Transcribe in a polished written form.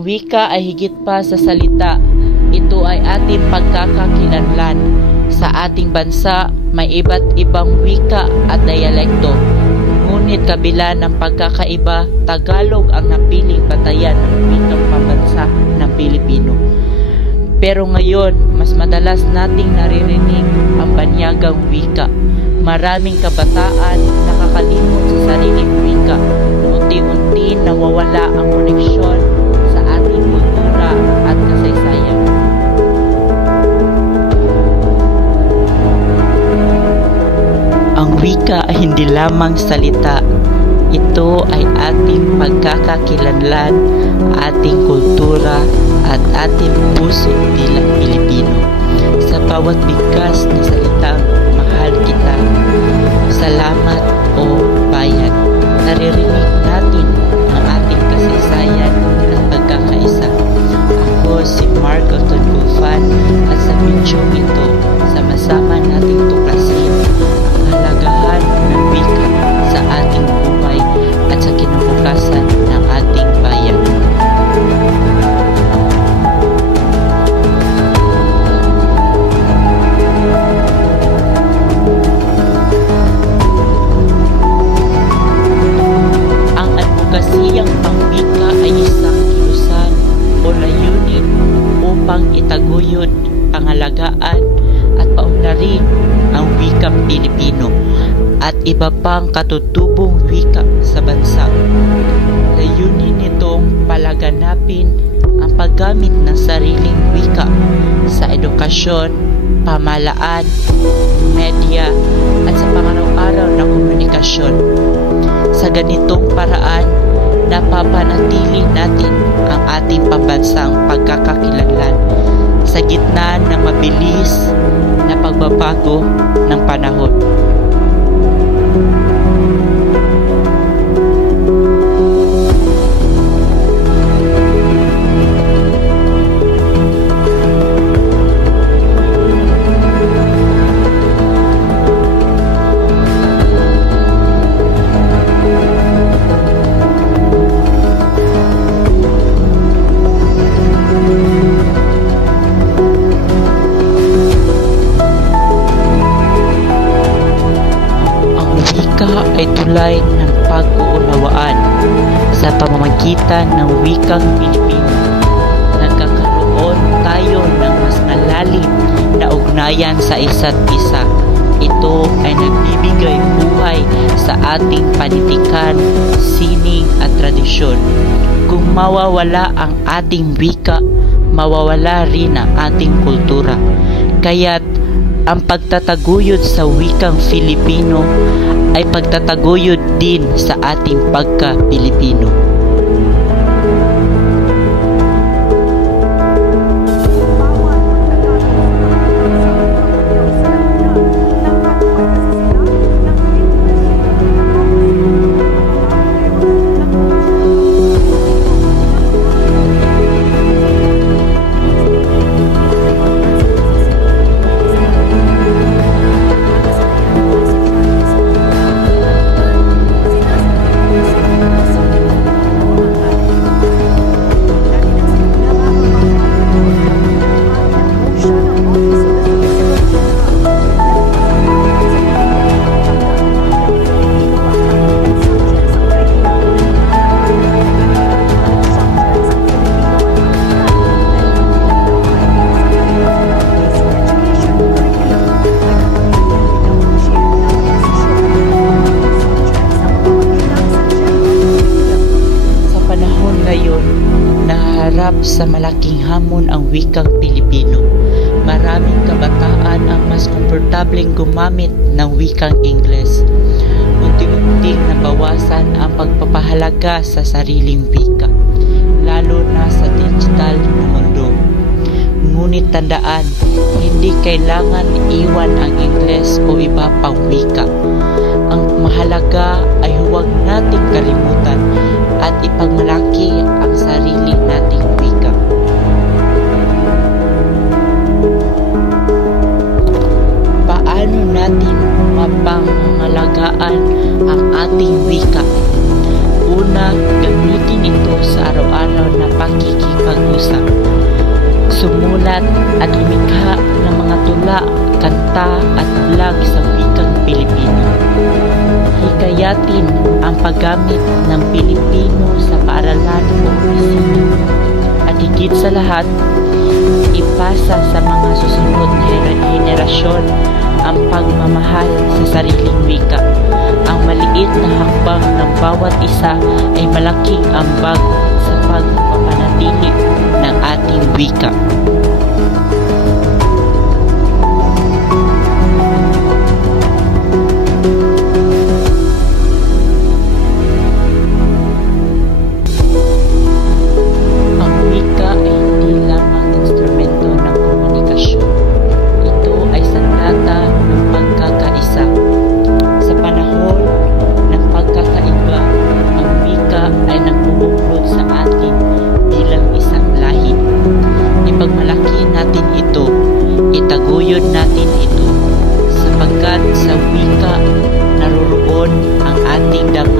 Ang wika ay higit pa sa salita. Ito ay ating pagkakakilanlan. Sa ating bansa, may iba't ibang wika at dialekto. Ngunit kabila ng pagkakaiba, Tagalog ang napiling batayan ng wikang pambansa ng Pilipino. Pero ngayon, mas madalas nating naririnig ang banyagang wika. Maraming kabataan nakakalimot sa sariling wika. Unti-unti nawawala ang koneksyon sa ating kultura at kasaysayan. Ang wika ay hindi lamang salita. Ito ay ating pagkakakilanlan, ating kultura at ating puso bilang Pilipino. Sa bawat bigkas na salitang mahal kita, salamat o bayan, naririnig natin ang ating kasaysayan at pagkakaisa. Ako si Mark Alton Gulfan at sa video ito, sama-sama nating tuklasin ang halagahan ng wika sa ating buhay at sa kinabukasan ng ating bayan. Ang advokasiyang pangwika ay isang kilusan o layunin upang itaguyod, pangalagaan at paunlarin ang wikang Pilipino at iba pang katutubong wika sa bansa. Layunin nitong palaganapin ang paggamit ng sariling wika sa edukasyon, pamahalaan, media at sa pang-araw-araw na komunikasyon. Sa ganitong paraan, napapanatili natin ang ating pambansang pagkakakilanlan sa gitna ng mabilis na pagbabago ng panahon. Ay tulay ng pag-uunawaan sa pamamagitan ng wikang Pilipino. Nagkakaroon tayo ng mas malalim na ugnayan sa isa't isa. Ito ay nagbibigay buhay sa ating panitikan, sining at tradisyon. Kung mawawala ang ating wika, mawawala rin ang ating kultura. Kaya't ang pagtataguyod sa wikang Filipino ay pagtataguyod din sa ating pagka-Pilipino. Sa malaking hamon ang wikang Pilipino. Maraming kabataan ang mas komportableng gumamit ng wikang Ingles. Unti-unting nabawasan ang pagpapahalaga sa sariling wika, lalo na sa digital na mundo. Ngunit tandaan, hindi kailangan iwan ang Ingles o iba pang wika. Ang mahalaga ay huwag nating kalimutan at ipagmalaki ang sarili nating wika. Paano natin mapangalagaan ang ating wika? Una, gamitin ito sa araw-araw na pakikikalam. talata at vlog sa wikang Pilipino. Hikayatin ang paggamit ng Pilipino sa paaralan o opisina. At higit sa lahat, ipasa sa mga susunod na henerasyon ang pagmamahal sa sariling wika. Ang maliit na hakbang ng bawat isa ay malaking ambag sa pagpapanatili ng ating wika. Itaguyod natin ito sapagkat sa wika naroroon ang ating damdamin.